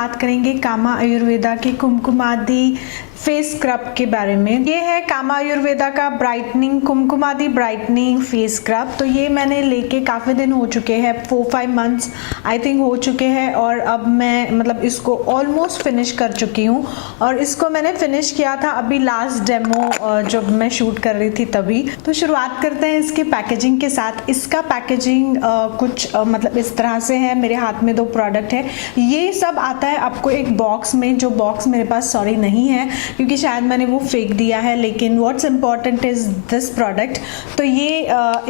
बात करेंगे कामा आयुर्वेदा के कुमकुमादी फेस स्क्रब के बारे में। ये है कामा आयुर्वेदा का brightening Kumkumadi brightening face scrub. तो ये मैंने लेके काफ़ी दिन हो चुके हैं, 4-5 मंथ्स आई थिंक हो चुके हैं, और अब मैं मतलब इसको ऑलमोस्ट फिनिश कर चुकी हूँ। और इसको मैंने फिनिश किया था अभी लास्ट डेमो जब मैं शूट कर रही थी तभी। तो शुरुआत करते हैं इसके पैकेजिंग के साथ। इसका पैकेजिंग कुछ मतलब इस तरह से है। मेरे हाथ में 2 प्रोडक्ट है। ये सब आता है आपको एक बॉक्स में, जो बॉक्स मेरे पास सॉरी नहीं है क्योंकि शायद मैंने वो फेंक दिया है, लेकिन what's important is this product. तो ये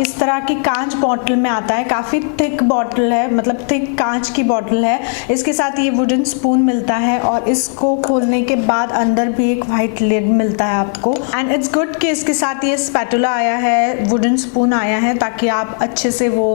इस तरह की कांच बॉटल में आता है, काफ़ी थिक बॉटल है, मतलब थिक कांच की बॉटल है। इसके साथ ये वुडन स्पून मिलता है और इसको खोलने के बाद अंदर भी एक वाइट लिड मिलता है आपको। एंड इट्स गुड कि इसके साथ ये स्पैटुला आया है, वुडन स्पून आया है, ताकि आप अच्छे से वो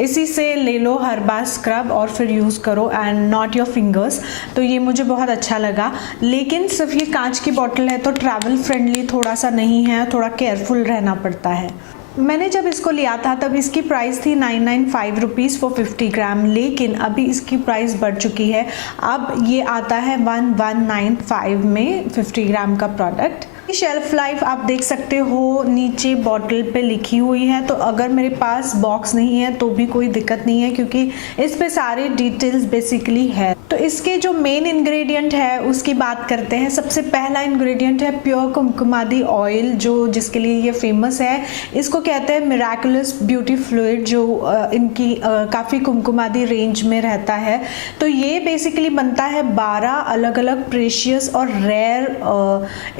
इसी से ले लो हर बार स्क्रब और फिर यूज़ करो एंड नॉट योर फिंगर्स। तो ये मुझे बहुत अच्छा लगा। लेकिन सिर्फ ये कांच की बॉटल है तो ट्रैवल फ्रेंडली थोड़ा सा नहीं है, थोड़ा केयरफुल रहना पड़ता है। मैंने जब इसको लिया था तब इसकी प्राइस थी 995 रुपीज़ फॉर 50 ग्राम, लेकिन अभी इसकी प्राइस बढ़ चुकी है। अब ये आता है 1195 में 50 ग्राम का प्रोडक्ट। शेल्फ लाइफ आप देख सकते हो नीचे बॉटल पे लिखी हुई है। तो अगर मेरे पास बॉक्स नहीं है तो भी कोई दिक्कत नहीं है, क्योंकि इस पे सारे डिटेल्स बेसिकली है। तो इसके जो मेन इंग्रेडिएंट है उसकी बात करते हैं। सबसे पहला इंग्रेडिएंट है प्योर कुमकुमादी ऑयल, जो जिसके लिए ये फेमस है। इसको कहते हैं मिराकुलस ब्यूटी फ्लूइड, जो इनकी काफ़ी कुमकुमादी रेंज में रहता है। तो ये बेसिकली बनता है 12 अलग अलग प्रेशियस और रेयर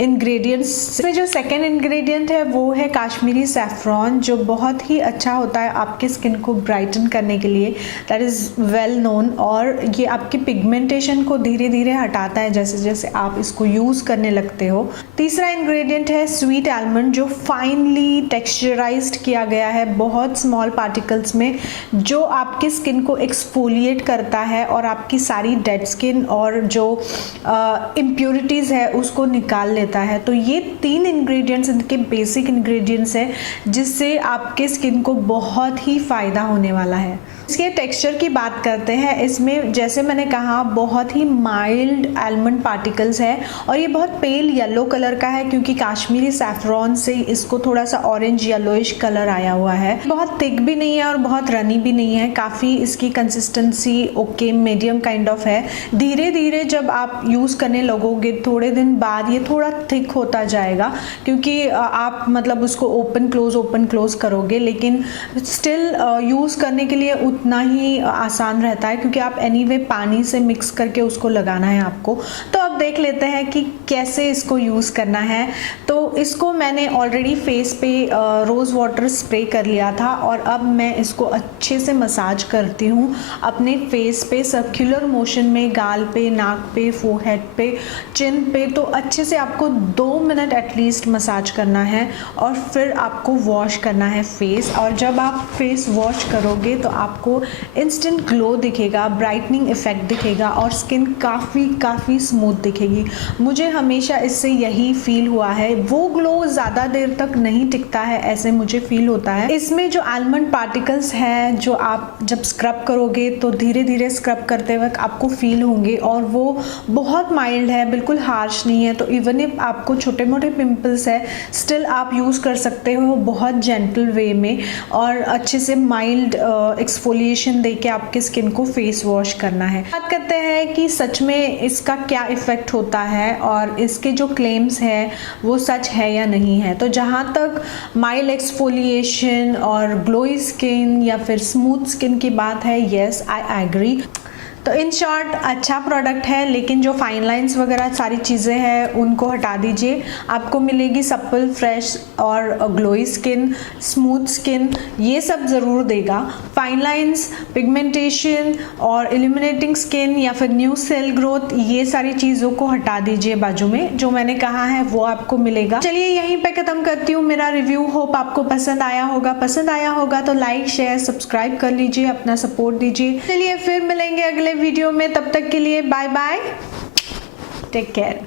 इंग्रेडिएंट्स। इसमें जो सेकेंड इंग्रेडिएंट है वो है काश्मीरी सैफरॉन, जो बहुत ही अच्छा होता है आपकी स्किन को ब्राइटन करने के लिए, दैट इज़ वेल नोन। और ये आपकी पिगमेंटेशन को धीरे धीरे हटाता है जैसे जैसे आप इसको यूज़ करने लगते हो। तीसरा इंग्रेडिएंट है स्वीट आलमंड, जो फाइनली टेक्सचराइज्ड किया गया है बहुत स्मॉल पार्टिकल्स में, जो आपकी स्किन को एक्सफोलिएट करता है और आपकी सारी डेड स्किन और जो इम्प्योरिटीज़ है उसको निकाल लेता है। तो ये 3 इंग्रेडिएंट्स इनके बेसिक इंग्रेडिएंट्स हैं, जिससे आपके स्किन को बहुत ही फ़ायदा होने वाला है। इसके टेक्सचर की बात करते हैं। इसमें जैसे मैंने कहा बहुत ही माइल्ड आलमंड पार्टिकल्स है और ये बहुत पेल येलो कलर का है, क्योंकि काश्मीरी सैफरॉन से इसको थोड़ा सा ऑरेंज येलोइश कलर आया हुआ है। बहुत थिक भी नहीं है और बहुत रनी भी नहीं है, काफ़ी इसकी consistency okay medium kind of है। धीरे धीरे जब आप यूज़ करने लगोगे थोड़े दिन बाद ये थोड़ा थिक होता जाएगा, क्योंकि आप मतलब उसको ओपन क्लोज करोगे, लेकिन स्टिल यूज़ करने के लिए उतना ही आसान रहता है, क्योंकि आप एनीवे पानी से मिक्स करके उसको लगाना है आपको। तो अब देख लेते हैं कि कैसे इसको यूज़ करना है। तो इसको मैंने ऑलरेडी फेस पे रोज़ वाटर स्प्रे कर लिया था और अब मैं इसको अच्छे से मसाज करती हूँ अपने फेस पे सर्कुलर मोशन में, गाल पे, नाक पे, फोरहेड पे, चिन पे। तो अच्छे से आपको 2 मिनट एटलीस्ट मसाज करना है और फिर आपको वॉश करना है फेस। और जब आप फेस वॉश करोगे तो आपको इंस्टेंट ग्लो दिखेगा, ब्राइटनिंग इफेक्ट दिखेगा और स्किन काफ़ी स्मूथ दिखेगी। मुझे हमेशा इससे यही फील हुआ है। वो ग्लो ज़्यादा देर तक नहीं टिकता है, ऐसे मुझे फील होता है। इसमें जो आलमंड पार्टिकल्स हैं, जो आप जब स्क्रब करोगे तो धीरे धीरे स्क्रब करते वक्त आपको फील होंगे, और वो बहुत माइल्ड है, बिल्कुल हार्श नहीं है। तो इवन इफ आपको छोटे मोटे पिंपल्स है स्टिल आप यूज़ कर सकते हो बहुत जेंटल वे में, और अच्छे से माइल्ड एक्सफोलिएशन देके आपके स्किन को फेस वॉश करना है। बात करते हैं कि सच में इसका क्या इफ़ेक्ट होता है और इसके जो क्लेम्स हैं वो सच है या नहीं है। तो जहाँ तक माइल्ड एक्सफोलिएशन और ग्लोई स्किन या फिर स्मूथ स्किन की बात है, येस आई एग्री। तो इन शॉर्ट अच्छा प्रोडक्ट है, लेकिन जो फाइन लाइंस वगैरह सारी चीज़ें हैं उनको हटा दीजिए। आपको मिलेगी सप्पल, फ्रेश और ग्लोई स्किन, स्मूथ स्किन, ये सब ज़रूर देगा। फाइन लाइंस, पिगमेंटेशन और इल्यूमिनेटिंग स्किन या फिर न्यू सेल ग्रोथ, ये सारी चीज़ों को हटा दीजिए बाजू में। जो मैंने कहा है वो आपको मिलेगा। चलिए यहीं पे ख़त्म करती हूँ मेरा रिव्यू। होप आपको पसंद आया होगा तो लाइक शेयर सब्सक्राइब कर लीजिए, अपना सपोर्ट दीजिए। चलिए फिर मिलेंगे अगले वीडियो में, तब तक के लिए बाय बाय, टेक केयर।